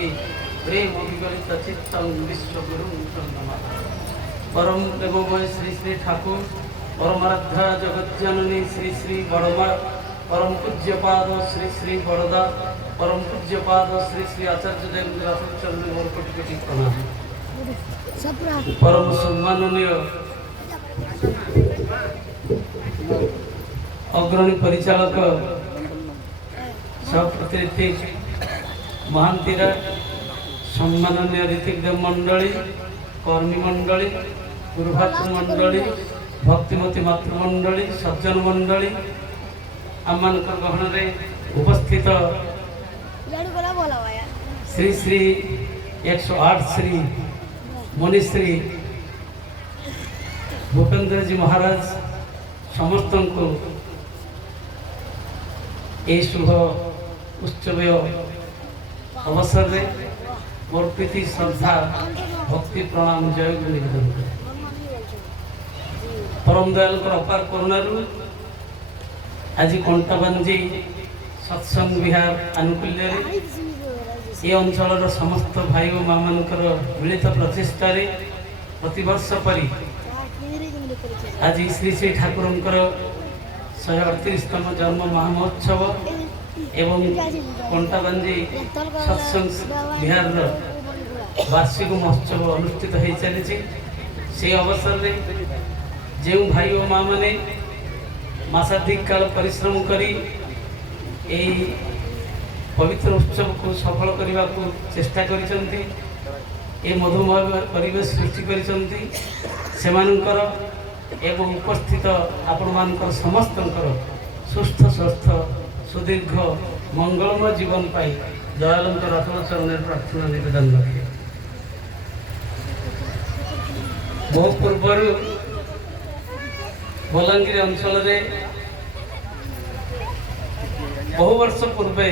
श्री प्रेम विगलित चित्तं विश्वगुरुं नमामि। परम देवमय श्री श्री ठाकुर परमाराध्या जगज्जननी श्री श्री बड़मा परम पूज्यपाद श्री श्री बड़दा परम पूज्यपाद श्री श्री आचार्य देवेंद्र चरण मोर कोटि कोटि प्रणाम। परम सम्माननीय अग्रणी परिचालक सप्रतिनिधि महांतीरा सम्माननीय ऋतिक मंडली कर्मी मंडली गुरुभातृ मंडली भक्तिमती मातृमंडली सज्जन मंडली आम गहन उपस्थित श्री श्री 108 श्री मुनिश्री भूपेन्द्र जी महाराज समस्त को ये शुभ उत्सव अवसर में मोर प्रीति श्रद्धा भक्ति प्रणाम जय गुरु निवेदन करे। परम दयाल अपार करुणारू आज कंटाबांजी सत्संग विहार आनुकूल्य ये अंचल समस्त भाई और माँ मानकर मिलित प्रचेष्टा प्रतिवर्ष परी आज श्री श्री ठाकुर 138तम जन्म महामहोत्सव एवं कंटाबांजी सत्संग विहार वार्षिक महोत्सव अनुष्ठित हो चली से अवसर में जो भाई और माँ मैंने मासाधिक काल परिश्रम करी पवित्र उत्सव को सफल करने को चेष्टा करिसंती ए मधुमय परिवेश सृष्टि करिसंती सेमानंकर एवं उपस्थित आपण मानकर समस्तंकर सुस्थ स्वस्थ सुदीर्घ मंगलमय जीवन पाई दयालंकर अथवा चरण प्रार्थना निवेदन रखे। बहु पूर्वर बलांगीर अंचल बहु वर्ष पूर्वे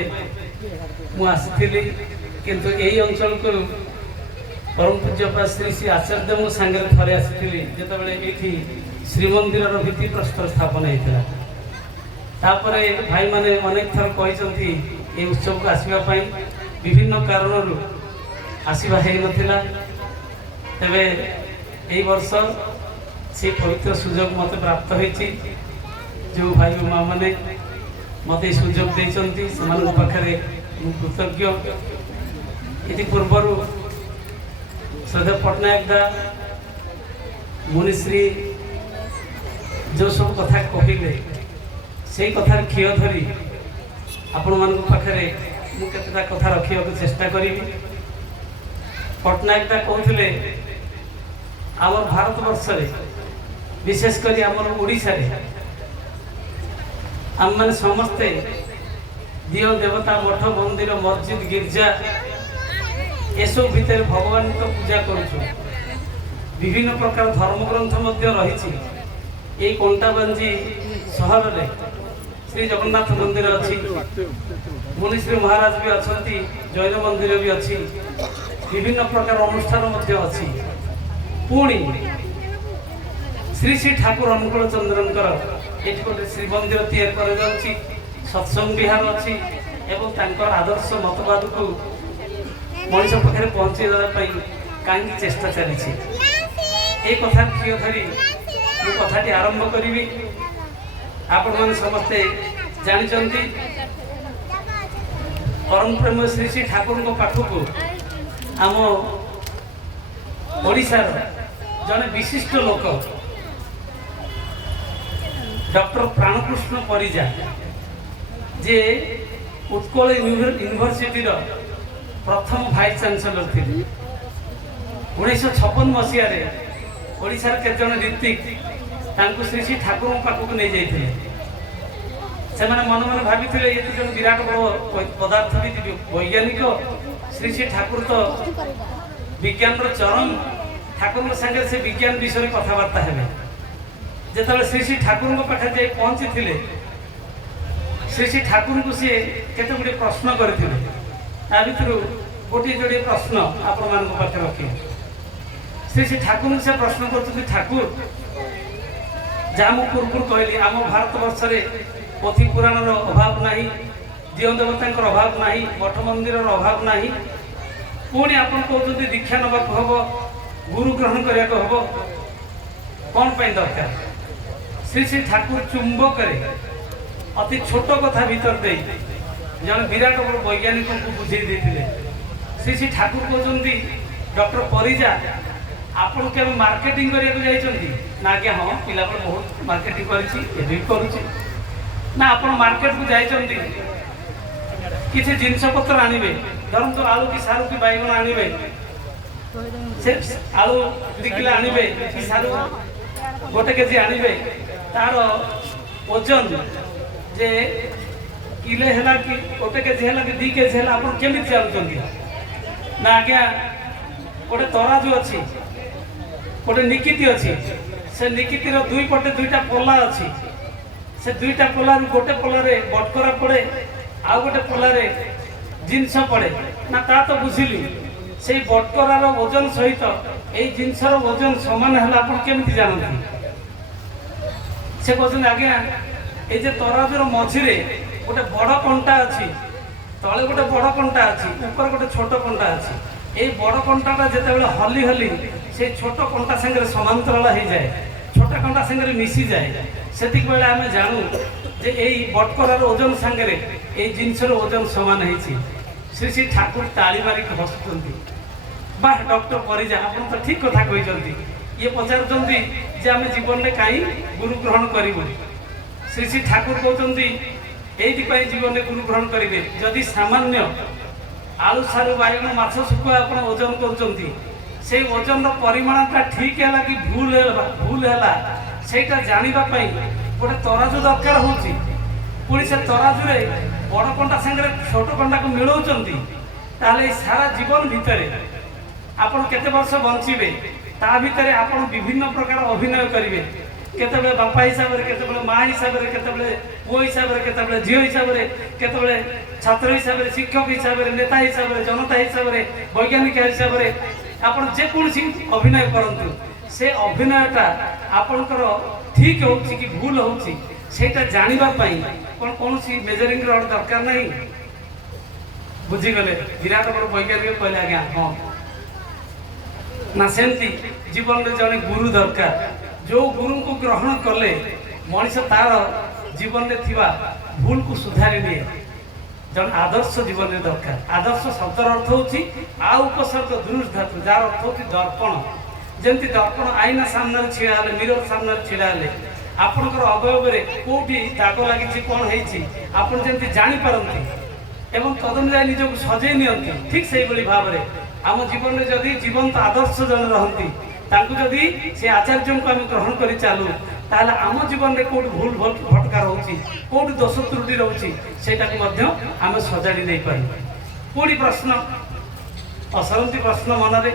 मुझे किंतु यही अंचल को परम पूज्यपा श्री श्री आचार्य देव सांगे थे आसी जो श्रीमंदिर भित्ति प्रस्तर स्थापन होता तापर भाई माने अनेक थर कहते ये उत्सव को आसवाई विभिन्न कारण आसवा होता तेरे यही वर्ष से पवित्र सुजोग मत प्राप्त होती जो भाई माँ मैंने मत सुजोग देते से पाखे कृतज्ञ। इति पूर्वर श्रद्धेय पट्टनायक दा मुनिश्री जो सब कथा कहले से कथार क्षय धरी आपण मान पाखे मुझे कथा रखा चेष्टा करी। पट्टनायक दा कहते आम भारत वर्ष विशेषकर आम ओडिशा आम मैंने समस्ते दियो देवता मठ मंदिर मस्जिद गिरजा एसब भितर भगवान तो पूजा करुछु विभिन्न प्रकार धर्मग्रंथ रही कंटाबांजी सहर में श्री जगन्नाथ मंदिर अच्छी मुनिश्री महाराज भी अच्छा जैन मंदिर भी अच्छी विभिन्न प्रकार अनुष्ठान अच्छी पुणी श्री श्री ठाकुर अनुकूल चंद्रनकर ये गोटे श्रीमंदिर तैयारी सत्संग विहार अच्छी एवं तांकर आदर्श मतवाद को मनीष पाखे पहुँचाई कहीं चेष्टा चली कथा क्षय धरी मु कथाटी आरंभ करी। आपण मैंने समस्ते जानते परम प्रेम श्री श्री ठाकुर पाखक आम ओडिशार जने विशिष्ट लोक डॉक्टर प्राणकृष्ण परिजा जे उत्कल यूनिवर्सिटी प्रथम भाइस चांसलर थे 1956 मसीह ओडिशार केत जन ऋतिक श्री श्री ठाकुर पाखक नहीं जाते से मन मन भाभी ये तो जो विराट बड़ पदार्थ भी वैज्ञानिक श्री श्री ठाकुर तो विज्ञान चरम ठाकुर संगे से विज्ञान विषय कथबार्ता है जो श्री श्री ठाकुर पाखे जाए पहुँची थे श्री श्री ठाकुर को सी केत गुड़े प्रश्न करते भर गोटे जोड़े प्रश्न आपण मान पाखे रखे श्री श्री ठाकुर से प्रश्न कर ठाकुर जहाँ मुझे पूर्व कहली आम भारत वर्ष पोथी पुराण अभाव ना दिव देवता अभाव ना मठ मंदिर अभाव ना पुणी आपण कहते दीक्षा नवा हम गुरु ग्रहण करने हम कौन पर दरकार श्री श्री ठाकुर चुंबक अति छोट कथा भीतर दे जन विराट बड़ वैज्ञानिक को बुझे देते श्री श्री ठाकुर कहते डॉक्टर परिजा आपण के मार्केटिंग करने ना आज्ञा हाँ पिला बहुत मार्केटिंग करुच्ची ना आप मार्केट को जाइए किसी जिनस पत्र आनबे धरत आलू कि सारू कि बैगण आनबे से आलू 2 किलो आनबे कि सारू 1 केजी आनबे तार ओजन जे किले है कि 1 केजी है कि 2 केजी है आप केमी जानते ना आज्ञा गोटे तराजू अच्छी गोटे निकिति अच्छी से निकितिर 2 पटे 2टा पल्ला अच्छी से 2टा पल्लार गोटे पल्लारे बटकरा पड़े आउ गोटे पल्लारे जिनस पड़े ना ता तो बुझिली से बटकरार ओजन सहित ये जिनसर ओजन समान है आप केमी जानते से कहते आज्ञा ये तराजूर मझिरे गोटे बड़ कंटा अच्छी तले गोटे बड़ कंटा अच्छी ऊपर गोटे छोट कंटा अच्छी ये बड़ कंटाटा जिते हली हली से छोट कंटा सागर समांतराल हो जाए छोटा कंटा सागर मिसी जाए से बेले आम जानू जे यही बटकरार ओजन सागर ये जिनसर ओजन सामान हो श्री श्री ठाकुर ताली मारिक हसुंट बाह डॉक्टर परिजा आप तो ठीक कथा कहते ये पचार आम जीवन में कहीं गुरु ग्रहण करूँ श्री श्री ठाकुर कहते ये जीवन में गुरु ग्रहण करेंगे जदि सामान्य आलू सारू बैगण माछ शुखुआ आप ओजन कर ओजन परिमाणटा ठीक है कि भूल है सेटा जानापी गोटे तराजू दरकार होची पुणी से तराजू बड़ कंटा सागर छोट कंटा को मिलाऊँच सारा जीवन भितर आपड़ केते वर्ष बंचे ता भितर आप विभिन्न प्रकार अभिनय करेंगे केतबे बापा हिसाब से केतबे माँ हिसाब से केतबे पुओ हिसाब से केतबे झील हिसाब से केतबे छात्र हिसाब से शिक्षक हिसाब से नेता हिसाब से जनता हिसाब से वैज्ञानिक हिसाब से आप जेकोसी अभिनय करंतु से अभिनयटा आपणकर ठीक हो कि भूल होटा जानापी कौन कौन मेजरिंग रड दरकार नहीं बुझीगले विराट बड़ वैज्ञानिक कहले आज्ञा हाँ ना सेमती जीवन में जड़े गुरु दरकार जो गुरु को ग्रहण कले मनीष तार जीवन में थिबा भूल को सुधारी निए जन आदर्श जीवन में दरकार आदर्श शब्दर अर्थ होची आ उपसर्ग दृढ़ धातु जार अर्थ होची दर्पण जमती दर्पण आईना सामने छिड़ा हेले मिरर सामने छिड़ा हेले आपणकर अवयव कोठी दाग लगी कौन है आपन जमती जानी पारंती एवं तदनुसार निजक सजै नियंती ठीक से भाव में आम जीवन में जदि जीवंत आदर्श जन रहती जदि से आचार्य को आम ग्रहण कर चलू ताल आम जीवन में कौट भूल भटका रोचे कौट दोष त्रुटि रोचे आम सजाड़ी नहीं पार पुणी प्रश्न असरती प्रश्न मनरे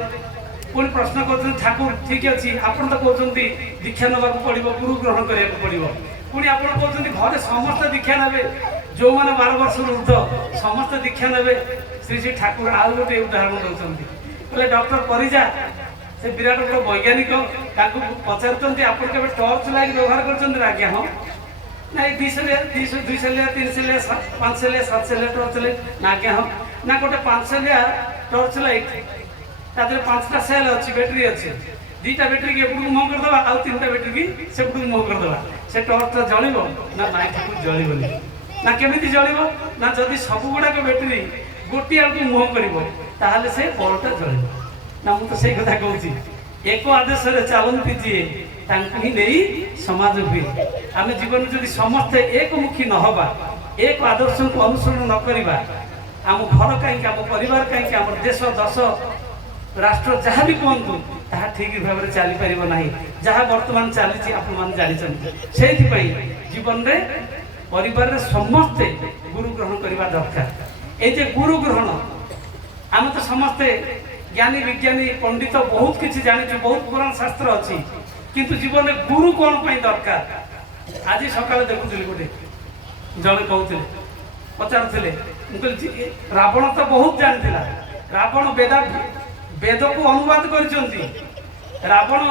पुणी प्रश्न कर ठाकुर ठीक अच्छे आपड़ तो कहते दीक्षा नवा पड़ो गुरु ग्रहण कराया पड़ो पुणी आप कहते घरे समस्त दीक्षा ने जो मैंने 12 वर्ष ऊर्ध समस्त दीक्षा ने श्री श्री ठाकुर आउ गोटे उदाहरण दौरान बोले डॉक्टर परिजा से विराट बड़ वैज्ञानिक पचार आप टर्च लाइट व्यवहार कर आज्ञा हाँ ना 200 लिया 300 लिया 500 लिया 700 लिया टर्च लाइट ना आज्ञा हाँ ना गोटे 500 लिया टर्च लाइट तादर 5टा सेल अच्छी बैटेरी अच्छी 2टा बैटेरी की एपटू मुह करदे आउ 3टा बैटेरी की सेपटू मुह करदे से टर्चटा जलिबो ना नाइ ठाकुर जलिबोनी ना केमिति जलिबो ना जदि सब गुड़ाक बैटेरी गोटी आड़ू मुह कर से बल्बटा जलिबो ना मु तो से कथा कहूँ एक आदेश चलती जी ही नहीं समाज हुए आम जीवन में जब समस्ते एकमुखी नहबा एक आदर्श को अनुसरण न करवा आम घर कहीं आम परिवार कहीं आम देश दश राष्ट्र जहाँ भी कहतु ताहा ठीक भाव में चली पार ना जहाँ बर्तमान चली आप जानते जीवन में परिवार समस्ते गुरु ग्रहण करने दरकार ये गुरु ग्रहण आम तो समस्ते ज्ञानी विज्ञानी पंडित बहुत किसी जानी बहुत पुराण शास्त्र अच्छी किंतु जीवन में गुरु कौन पर दरकार आज सका देखुली गोटे जड़े कहते पचारे मुझे रावण तो बहुत जानी रावण वेद को अनुवाद कर रावण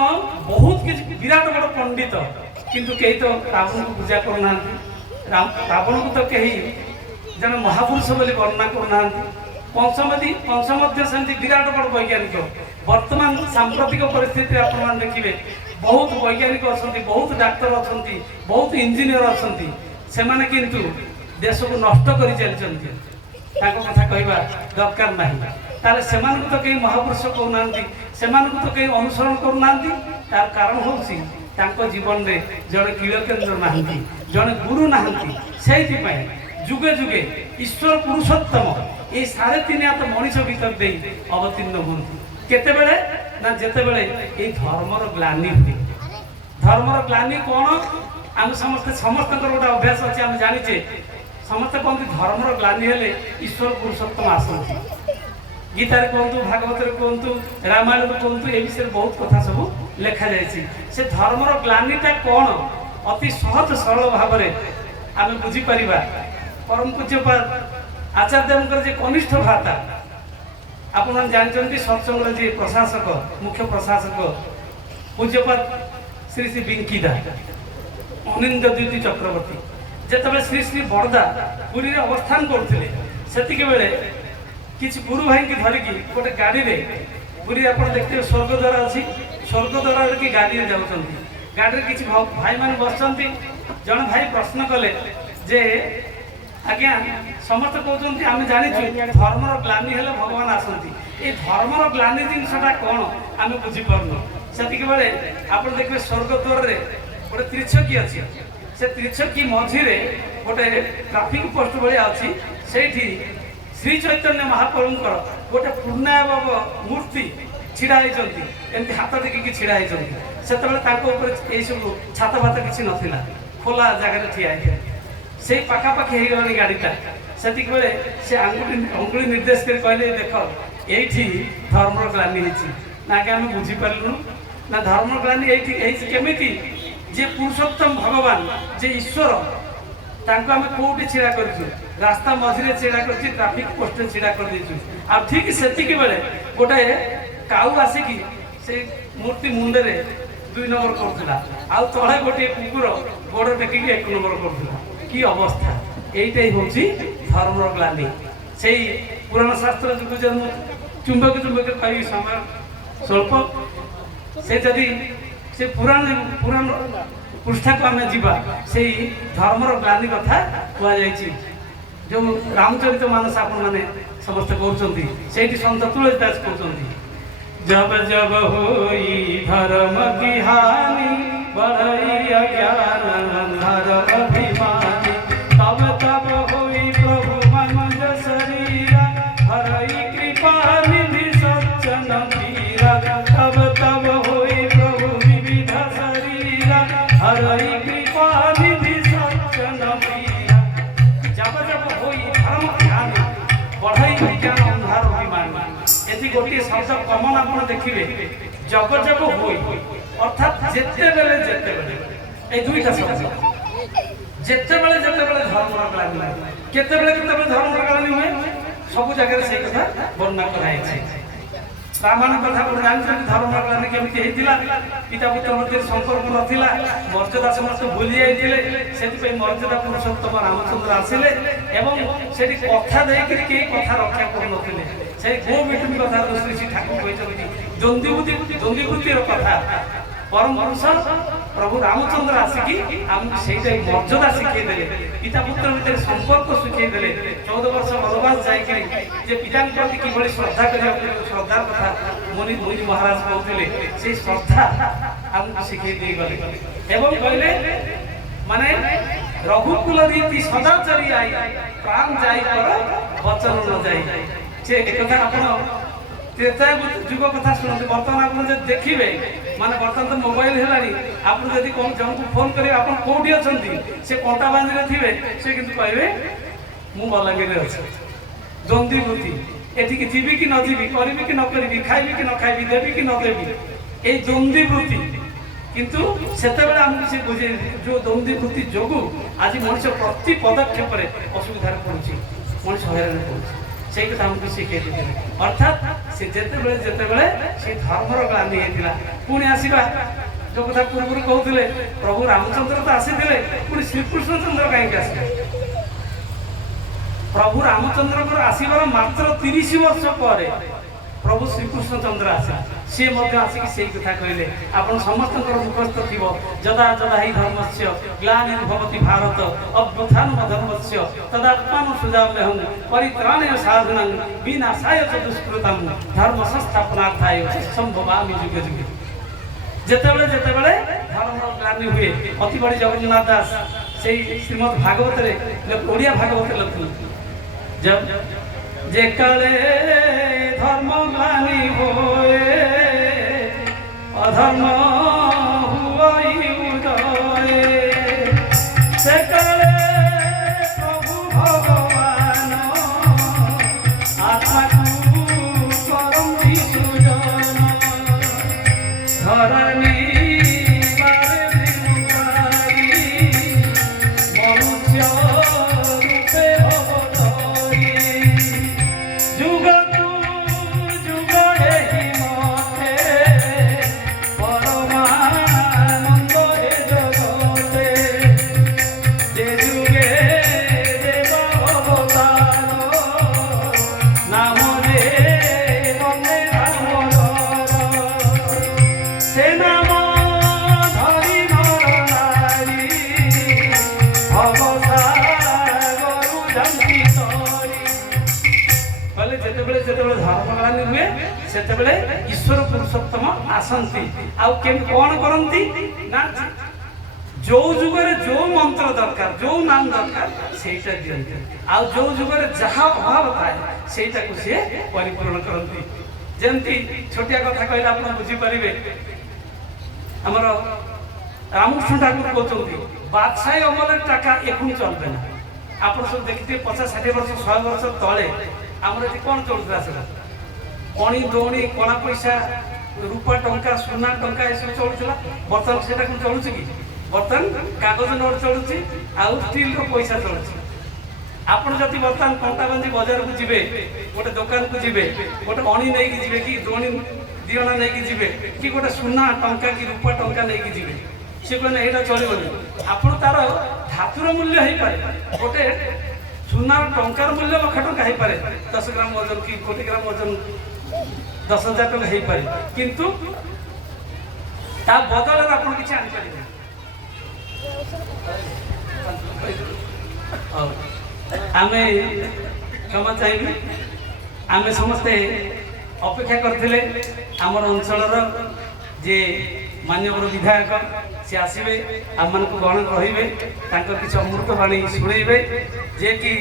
बहुत किसी विराट बड़ पंडित किंतु कहीं तो रावण को पूजा करना रावण को तो कहीं जन महापुरुष बोली वर्णना करना କଂସ ମଧ୍ୟ ସେମିତି ବିରାଟ ବଡ଼ ବୈଜ୍ଞାନିକ। ବର୍ତ୍ତମାନ ସାମ୍ପ୍ରତିକ ପରିସ୍ଥିତିରେ ଆପଣମାନେ ଦେଖିବେ ବହୁତ ବୈଜ୍ଞାନିକ ଅଛନ୍ତି, ବହୁତ ଡାକ୍ତର ଅଛନ୍ତି, ବହୁତ ଇଞ୍ଜିନିୟର ଅଛନ୍ତି, ସେମାନେ କିନ୍ତୁ ଦେଶକୁ ନଷ୍ଟ କରି ଚାଲିଛନ୍ତି। ତାଙ୍କ କଥା କହିବା ଦରକାର ନାହିଁ। ତାହେଲେ ସେମାନଙ୍କୁ ତ କେହି ମହାପୁରୁଷ କହୁନାହାନ୍ତି, ସେମାନଙ୍କୁ ତ କେହି ଅନୁସରଣ କରୁନାହାନ୍ତି। ତାର କାରଣ ହେଉଛି ତାଙ୍କ ଜୀବନରେ ଜଣେ କିଳକେନ୍ଦ୍ର ନାହାନ୍ତି, ଜଣେ ଗୁରୁ ନାହାନ୍ତି। ସେଇଥିପାଇଁ ଯୁଗେ ଯୁଗେ ଈଶ୍ୱର ପୁରୁଷୋତ୍ତମ এই 3.5 ହାତ ମଣିଷ ଭିତରେ ଦେଇ ଅବତୀର୍ଣ୍ଣ ହୁଅନ୍ତି। କେତେବେଳେ ନା ଯେତେବେଳେ এই ଧର୍ମର ଗ୍ଲାନି ହୁଏ। ଧର୍ମର ଗ୍ଲାନି କ'ଣ? ଆମେ ସମସ୍ତଙ୍କର ଗୋଟେ ଅଭ୍ୟାସ ଅଛି, ଆମେ ଜାଣିଛେ। ସମସ୍ତେ କହନ୍ତି ଧର୍ମର ଗ୍ଲାନି ହେଲେ ଈଶ୍ୱର ପୁରୁଷୋତ୍ତମ ଆସନ୍ତି। ଗୀତାରେ କୁହନ୍ତୁ, ଭାଗବତରେ କୁହନ୍ତୁ, ରାମାୟଣରେ କୁହନ୍ତୁ, ଏ ବିଷୟରେ ବହୁତ କଥା ସବୁ ଲେଖାଯାଇଛି। ସେ ଧର୍ମର ଗ୍ଲାନିଟା କ'ଣ ଅତି ସହଜ ସରଳ ଭାବରେ ଆମେ ବୁଝିପାରିବା। ପରମ ପୂଜ୍ୟପାଦ ଆଚାର୍ଯ୍ୟ ଦେବଙ୍କର ଯେ କନିଷ୍ଠ ଭ୍ରାତା, ଆପଣମାନେ ଜାଣିଛନ୍ତି ସତ୍ସଙ୍ଗର ଯେ ପ୍ରଶାସକ, ମୁଖ୍ୟ ପ୍ରଶାସକ ପୂଜ୍ୟପାଦ ଶ୍ରୀ ଶ୍ରୀ ବିଙ୍କିଦା ଅନିନ୍ଦ ଦ୍ୱିତୀ ଚକ୍ରବର୍ତ୍ତୀ, ଯେତେବେଳେ ଶ୍ରୀ ଶ୍ରୀ ବଡ଼ଦା ପୁରୀରେ ଅବସ୍ଥାନ କରୁଥିଲେ, ସେତିକି ବେଳେ କିଛି ଗୁରୁ ଭାଇଙ୍କୁ ଧରିକି ଗୋଟେ ଗାଡ଼ିରେ, ପୁରୀରେ ଆପଣ ଦେଖିଥିବେ ସ୍ୱର୍ଗଦ୍ୱାର ଅଛି, ସ୍ୱର୍ଗଦ୍ୱାରରେ କି ଗାଡ଼ିରେ ଯାଉଛନ୍ତି। ଗାଡ଼ିରେ କିଛି ଭାଇମାନେ ବସିଛନ୍ତି। ଜଣେ ଭାଇ ପ୍ରଶ୍ନ କଲେ ଯେ ଆଜ୍ଞା, ସମସ୍ତେ କହୁଛନ୍ତି ଆମେ ଜାଣିଛୁ ଧର୍ମର ଗ୍ଲାନି ହେଲେ ଭଗବାନ ଆସନ୍ତି, এই ଧର୍ମର ଗ୍ଲାନି ଜିନିଷଟା କ'ଣ ଆମେ ବୁଝିପାରୁନୁ। ସେତିକି ବେଳେ ଆପଣ ଦେଖିବେ ସ୍ୱର୍ଗଦ୍ୱାରରେ ଗୋଟେ ତ୍ରିଛକି ଅଛି। ସେ ତ୍ରିଛକି ମଝିରେ ଗୋଟେ ଟ୍ରାଫିକ ପୋଷ୍ଟ ଭଳିଆ ଅଛି। ସେଇଠି ଶ୍ରୀ ଚୈତନ୍ୟ ମହାପ୍ରଭୁଙ୍କର ଗୋଟେ ପୂର୍ଣ୍ଣାବୟବ ମୂର୍ତ୍ତି ଛିଡ଼ା ହେଇଛନ୍ତି, ଏମିତି ହାତ ଟେକିକି ଛିଡ଼ା ହେଇଛନ୍ତି। ସେତେବେଳେ ତାଙ୍କ ଉପରେ ଏଇସବୁ ଛାତ ଭାତ କିଛି ନଥିଲା, ଖୋଲା ଜାଗାରେ ଠିଆ ହେଇଥିଲେ। ସେଇ ପାଖାପାଖି ହେଇଗଲାଣି ଗାଡ଼ିଟା। ସେତିକି ବେଳେ ସେ ଅଙ୍ଗୁଳି ନିର୍ଦ୍ଦେଶ କରି କହିଲେ, ଦେଖ এইଠି ଧର୍ମର ଗ୍ଲାନି ହେଇଛି। ନା କି ଆମେ ବୁଝିପାରିଲୁନୁ ନା ଧର୍ମର ଗ୍ଲାନି এইଠି ହେଇଛି କେମିତି? ଯେ ପୁରୁଷୋତ୍ତମ ଭଗବାନ, ଯେ ଈଶ୍ୱର, ତାଙ୍କୁ ଆମେ କୋଉଠି ଛିଡ଼ା କରିଛୁ? ରାସ୍ତା ମଝିରେ ଛିଡ଼ା କରିଛି, ଟ୍ରାଫିକ ପୋଷ୍ଟରେ ଛିଡ଼ା କରିଦେଇଛୁ। ଆଉ ଠିକ ସେତିକି ବେଳେ ଗୋଟେ କାଉ ଆସିକି ସେ ମୂର୍ତ୍ତି ମୁଣ୍ଡରେ 2 ନମ୍ବର କରୁଥିଲା, ଆଉ ତଳେ ଗୋଟିଏ କୁକୁର ଗୋଡ଼ ଟେକିକି 1 ନମ୍ବର କରୁଥିଲା। কি অবস্থা! এইটাই হচ্ছে ধর্মর গ্লানি। সেই পুরাণ শাস্ত্র যুগ যেন চুম্বকে চুম্বকে কই সময় স্বল্প, সে যদি সে পুরাণ পৃষ্ঠাকে আমি যা, সেই ধর্মর গ্লানি কথা কুযাই। যে রামচরিত মানস আপন মানে সমস্তে করছেন, সেইটি সন্ত তুলসী দাস করছেন, जब जब होई धर्म की हानि बढ़ई अज्ञान अंधर अभिमानी, तब तब होई प्रभु मनज शरीरा हरई कृपा निधि सज्जन पीरा, तब तब होई प्रभु विविध शरीरा हरई कृपा निधि सज्जन पीरा। जब जब होई धर्म की हानि बढ़ई अज्ञान अंधर अभिमानी, এটি গোটিয়ে শব্দ কমন আপনারা দেখিবে। জব জব হই অর্থাৎ যেতেবেলে যেতেবেলে, এই দুইটা শব্দ। যেতেবেলে যেতেবেলে ধর্মর গ্লানি, কেতেবেলে কেতেবেলে ধর্মর গ্লানি হুয়ে, সবু জায়গায় সেই কথা বর্ণনা করা হয়েছে। রামায়ণ কথা আপনি জানেন ধর্মর গ্লানি কেমিতি হয়েছিলা। পিতা পুত্র মধ্যে সম্পর্ক নথিলা, মর্যাদা সমস্ত ভুলি যাইছিলে। সেপাই মর্যাদা পুরুষোত্তম রামচন্দ্র আসিলে এবং সেটি কথা দেইকি কেই কথা রক্ষা করুনথিলে। সেই গো বিটুমি কথা শ্রী শ্রী ঠাকুর କହିଛନ୍ତି, দ্বন্দ্বীভূতির কথা। পরম পুরুষ প্রভু রামচন্দ্র আসিকি আমাকে সেইটাই মর্যাদা শিখিয়ে দেলে, পিতা পুত্র ভিতরে সম্পর্ক শিখিয়ে দেলে। 14 বর্ষ বনবাস যাইকি যে পিতাଙ୍କ প্রতি কিভাবে শ্রদ্ধা করা, শ্রদ্ধার কথা মুনি মহারাজ কହୁଥିଲେ, সেই শ্রদ্ধা আমাকে শিখিয়ে দিয়ে গেলে এবং কইলে মানে রঘুকুল রীতি সদা চলি আই, প্রাণ যাই কর বচন ন যাই। সে কথা আপনার ত্রেতা যুগ কথা শুনতে। বর্তমান আপনার যদি দেখবে, মানে বর্তমান তো মোবাইল হলানি, আপনি যদি জনকে ফোন করে আপনার কোটি অনেক, সে কଣ୍ଟା বাঁধিরে থাকবে, সে কিন্তু কহবে মু বলাঙ্গীরে অছি। দ্বন্দ্বীভূতি, এটিকি যাবি কি ন যাবি, করবি কি ন করবি, খাইবি কি ন খাইবি, দেবি কি ন দেবি, এই দ্বন্দ্বীভূতি। কিন্তু সেতবে আমি সে বুঝে যে দ্বন্দ্বীভূতি যোগু আজ মানুষ প্রতি পদক্ষেপে অসুবিধার পড়ুছি, মানুষ হয়রান পড়ুছে। সেই কথা আমাকে শিখাই দিতে। অর্থাৎ সে যেতেবেলে যেতেবেলে সেই ধর্মর গ্লানি হয়েছিল। পুଣି আসবা যে কথা পূর্বରୁ কହୁଥିଲେ, প্রভু রামচন্দ্র তো আসিলে, পুଣି শ্রীকৃষ্ণচন্দ্র কাহিঁকি আসলে? प्रभु रामचंद्र आसवर मात्र 30 वर्ष पर प्रभु श्रीकृष्ण चंद्र आसे सी आसिक से कथा कहले आपण समस्त मुखस्थ थी जदा जदा ही धर्मस्य ग्लानिर्भवति भारत अभ्युत्थान धर्मस्य तदात्मान सुजाम्यहं परित्राणय साधनं विनाशाय च दुष्कृतं धर्म संस्थापनार्थाय संभवामि जुगे जुगे। जेतेबेले जेतेबेले धर्म ग्लानि हुए अति बड़ी जगन्नाथ दास से श्रीमद् भागवत रे ओडिया भागवत लिखुन जब जे काले धर्म ग्लानि होए अधर्म हुई उदय से काले प्रभु भगवान आत्मा को करंति सुजन धरणी ईश्वर पुरुषोत्तम आसंती आउ के कौन करंती ना जो जुगरे जो मंत्र दरकार जो नाम दरकार सेटा दियंती आउ जो जुगरे जहा अभाव थाए सेटा को से परिपूर्ण करंती जेंती छोटिया कथा कहला आपण बुझी परिबे हमर रामकृष्ण ठाकुर कहते बादशाही अमल टाका एखुन चलबे ना आपण सब देखिते 50-60 वर्ष 100 वर्ष तळे हमर एति कोन चलुतरा से अणी दौणी कणा पैसा रूपा टंका सोना टंका ये सब चलुला बर्तन से चलुच कि बर्तन कागज नोट चलुची आउ स्टील रो पैसा चलुची आपण जति बर्तन कंटाबंदी बाजार को जिबे गोटे दुकान को जिबे गोटे अणी नै कि जिबे कि दौणी दियना नै कि जिबे कि गोटे सोना टंका कि रूपा टंका नै कि जिबे से कोन एटा चलिबनी आपण तार धातुर मूल्य हे पारे गोटे सोना टंकार मूल्य 1 लाख टंका हे पारे 10 ग्राम वजन कि 1 ग्राम वजन 10,000 टका हे पारे किंतु ता बदल आपण किछ आनि पारे आमे क्षमा चाहिए आमे समस्ते अपेक्षा करथिले हमर अंचलर जे मान्यवर विधायक से आसबे आम को गहन रहिबे तांकर किछ अमृत बाणी सुनैबे जे कि